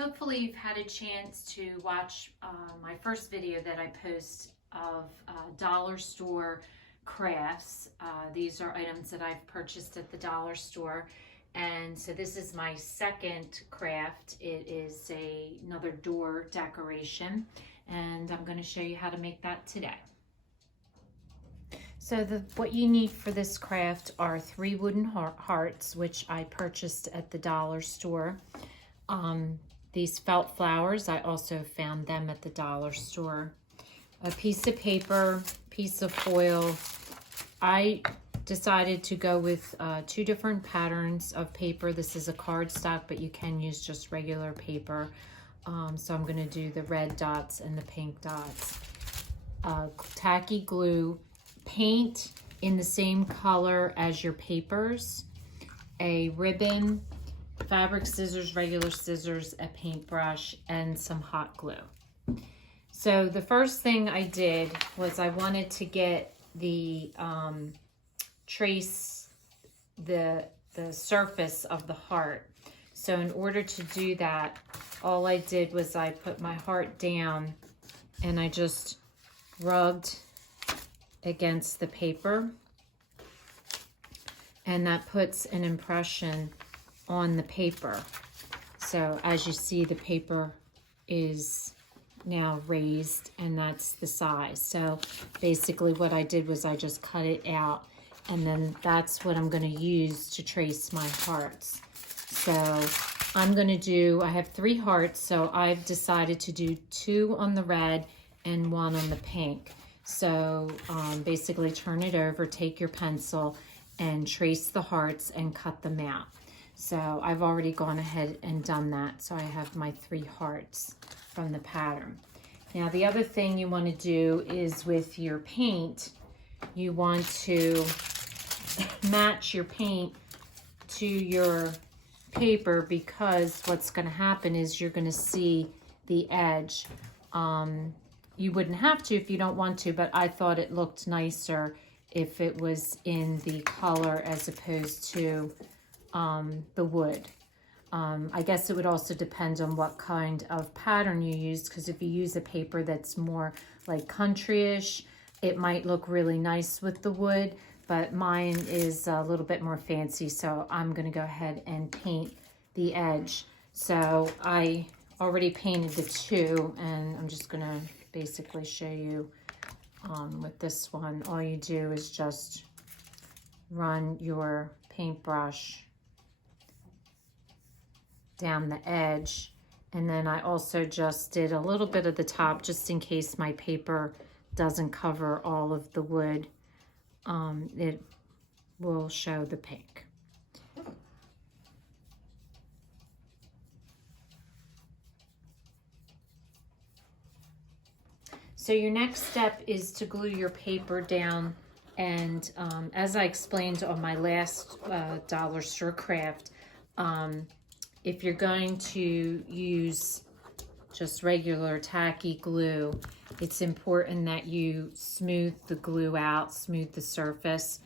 Hopefully you've had a chance to watch my first video that I post of dollar store crafts. These are items that I've purchased at the dollar store. And so this is my second craft. It is another door decoration, and I'm going to show you how to make that today. So what you need for this craft are 3 wooden hearts, which I purchased at the dollar store. These felt flowers, I also found them at the dollar store. A piece of paper, piece of foil. I decided to go with 2 different patterns of paper. This is a cardstock, but you can use just regular paper. So I'm going to do the red dots and the pink dots. Tacky glue, paint in the same color as your papers, a ribbon, fabric scissors, regular scissors, a paintbrush, and some hot glue. So the first thing I did was I wanted to get the trace the surface of the heart. So in order to do that, all I did was I put my heart down and I just rubbed against the paper, and that puts an impression on the paper. So as you see, the paper is now raised, and that's the size. So basically what I did was I just cut it out, and then that's what I'm going to use to trace my hearts. So I'm going to do, I have 3 hearts, so I've decided to do 2 on the red and 1 on the pink. So basically turn it over, take your pencil and trace the hearts and cut them out. So I've already gone ahead and done that. So I have my 3 hearts from the pattern. Now the other thing you want to do is with your paint, you want to match your paint to your paper, because what's going to happen is you're going to see the edge. You wouldn't have to if you don't want to, but I thought it looked nicer if it was in the color as opposed to the wood. I guess it would also depend on what kind of pattern you use, because if you use a paper that's more like country-ish, it might look really nice with the wood, but mine is a little bit more fancy, so I'm going to go ahead and paint the edge. So I already painted the 2, and I'm just going to basically show you with this one. All you do is just run your paintbrush down the edge, and then I also just did a little bit of the top just in case my paper doesn't cover all of the wood. It will show the pink. So your next step is to glue your paper down, and as I explained on my last dollar store craft, if you're going to use just regular tacky glue, it's important that you smooth the glue out, smooth the surface.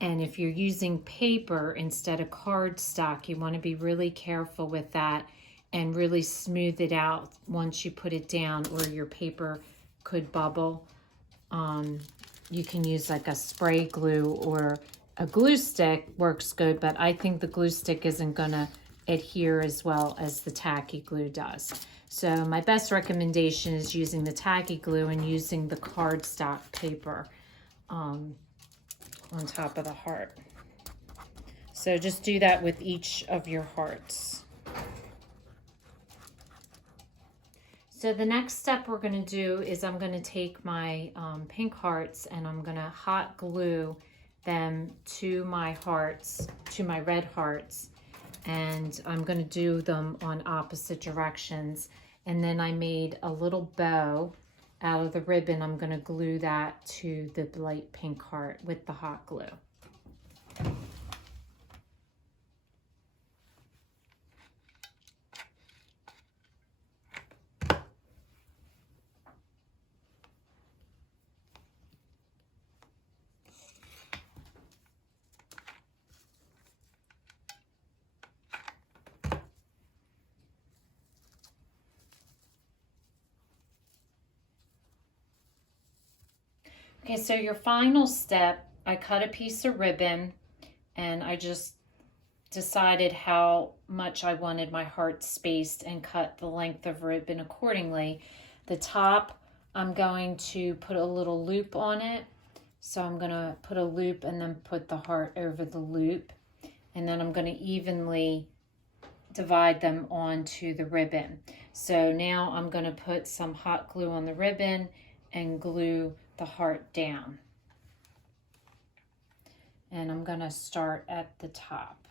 And if you're using paper instead of cardstock, you want to be really careful with that and really smooth it out once you put it down, or your paper could bubble. You can use like a spray glue, or a glue stick works good, but I think the glue stick isn't gonna adhere as well as the tacky glue does. So my best recommendation is using the tacky glue and using the cardstock paper on top of the heart. So just do that with each of your hearts. So the next step we're going to do is I'm going to take my pink hearts, and I'm going to hot glue them to my hearts, to my red hearts, and I'm going to do them on opposite directions. And then I made a little bow out of the ribbon. I'm going to glue that to the light pink heart with the hot glue. Okay, so your final step, I cut a piece of ribbon and I just decided how much I wanted my heart spaced and cut the length of ribbon accordingly. The top, I'm going to put a little loop on it. So I'm going to put a loop and then put the heart over the loop. And then I'm going to evenly divide them onto the ribbon. So now I'm going to put some hot glue on the ribbon and glue the heart down. And I'm going to start at the top.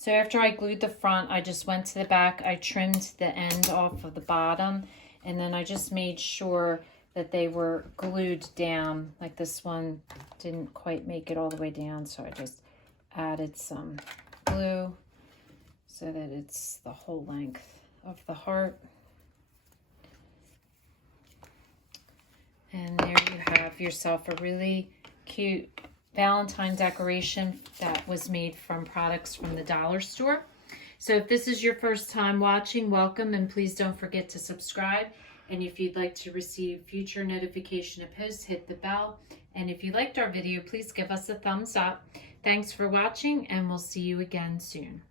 So after I glued the front, I just went to the back, I trimmed the end off of the bottom, and then I just made sure that they were glued down. Like this one didn't quite make it all the way down, so I just added some glue so that it's the whole length of the heart. And there you have yourself a really cute Valentine decoration that was made from products from the dollar store. So if this is your first time watching, welcome, and please don't forget to subscribe. And if you'd like to receive future notification of posts, hit the bell. And if you liked our video, please give us a thumbs up. Thanks for watching, and we'll see you again soon.